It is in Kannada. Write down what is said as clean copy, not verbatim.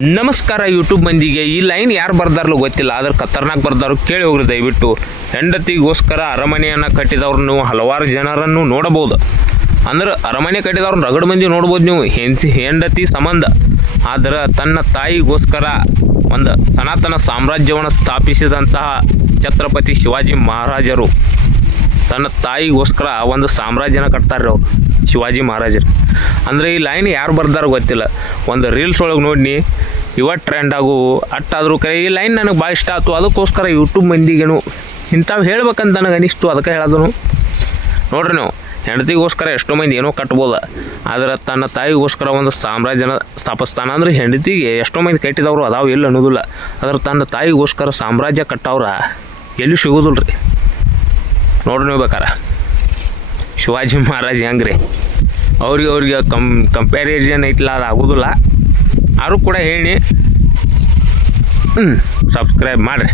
ನಮಸ್ಕಾರ ಯೂಟ್ಯೂಬ್ ಮಂದಿಗೆ. ಈ ಲೈನ್ ಯಾರು ಬರ್ದಾರಲ್ಲ ಗೊತ್ತಿಲ್ಲ, ಆದ್ರೆ ಖತರ್ನಾಕ್ ಬರ್ದಾರು, ಕೇಳಿ ಹೋಗ್ರಿ ದಯವಿಟ್ಟು. ಹೆಂಡತಿಗೋಸ್ಕರ ಅರಮನೆಯನ್ನು ಕಟ್ಟಿದವ್ರು ನೀವು ಹಲವಾರು ಜನರನ್ನು ನೋಡಬಹುದು. ಅಂದ್ರೆ ಅರಮನೆ ಕಟ್ಟಿದವ್ರನ್ನ ರಗಡ ಮಂದಿ ನೋಡ್ಬೋದು ನೀವು, ಹೆಂಡತಿ ಸಂಬಂಧ. ಆದ್ರೆ ತನ್ನ ತಾಯಿಗೋಸ್ಕರ ಒಂದು ಸನಾತನ ಸಾಮ್ರಾಜ್ಯವನ್ನು ಸ್ಥಾಪಿಸಿದಂತಹ ಛತ್ರಪತಿ ಶಿವಾಜಿ ಮಹಾರಾಜರು ತನ್ನ ತಾಯಿಗೋಸ್ಕರ ಒಂದು ಸಾಮ್ರಾಜ್ಯನ ಕಟ್ತಾರೆ ಅವರು, ಶಿವಾಜಿ ಮಹಾರಾಜರು. ಅಂದರೆ ಈ ಲೈನ್ ಯಾರು ಬರ್ದಾರೋ ಗೊತ್ತಿಲ್ಲ, ಒಂದು ರೀಲ್ಸ್ ಒಳಗೆ ನೋಡಿ ಇವತ್ತು ಟ್ರೆಂಡ್ ಆಗುವು ಅಟ್ಟಾದರೂ ಕರೆ. ಈ ಲೈನ್ ನನಗೆ ಭಾಳ ಇಷ್ಟ ಆಯ್ತು, ಅದಕ್ಕೋಸ್ಕರ ಯೂಟ್ಯೂಬ್ ಮಂದಿಗೇನು ಇಂಥವು ಹೇಳ್ಬೇಕಂತ ನನಗೆ ಅನಿಸ್ತು, ಅದಕ್ಕೆ ಹೇಳೋದನು. ನೋಡ್ರಿ ನೀವು, ಹೆಂಡತಿಗೋಸ್ಕರ ಎಷ್ಟೋ ಮಂದಿ ಏನೋ ಕಟ್ಬೋದು, ಆದರೆ ತನ್ನ ತಾಯಿಗೋಸ್ಕರ ಒಂದು ಸಾಮ್ರಾಜ್ಯನ ಸ್ಥಾಪಿಸ್ತಾನೆ. ಅಂದರೆ ಹೆಂಡತಿಗೆ ಎಷ್ಟೋ ಮಂದಿ ಕಟ್ಟಿದವರು ಅದಾವು, ಎಲ್ಲಿ ಅನ್ನೋದಿಲ್ಲ. ಆದ್ರೆ ತನ್ನ ತಾಯಿಗೋಸ್ಕರ ಸಾಮ್ರಾಜ್ಯ ಕಟ್ಟವ್ರ ಎಲ್ಲಿ ಸಿಗೋದಿಲ್ಲ ರೀ. ನೋಡ್ರಿ ನೀವು ಬೇಕಾರೆ ಶಿವಾಜಿ ಮಹಾರಾಜ್ ಹೆಂಗ್ರಿ, ಅವ್ರಿಗೆ ಕಂಪ್ಯಾರಿಸನ್ ಐತಿಲ್ಲ, ಅದು ಆಗೋದಿಲ್ಲ. ಆದರೂ ಕೂಡ ಹೇಳಿ ಸಬ್ಸ್ಕ್ರೈಬ್ ಮಾಡಿರಿ.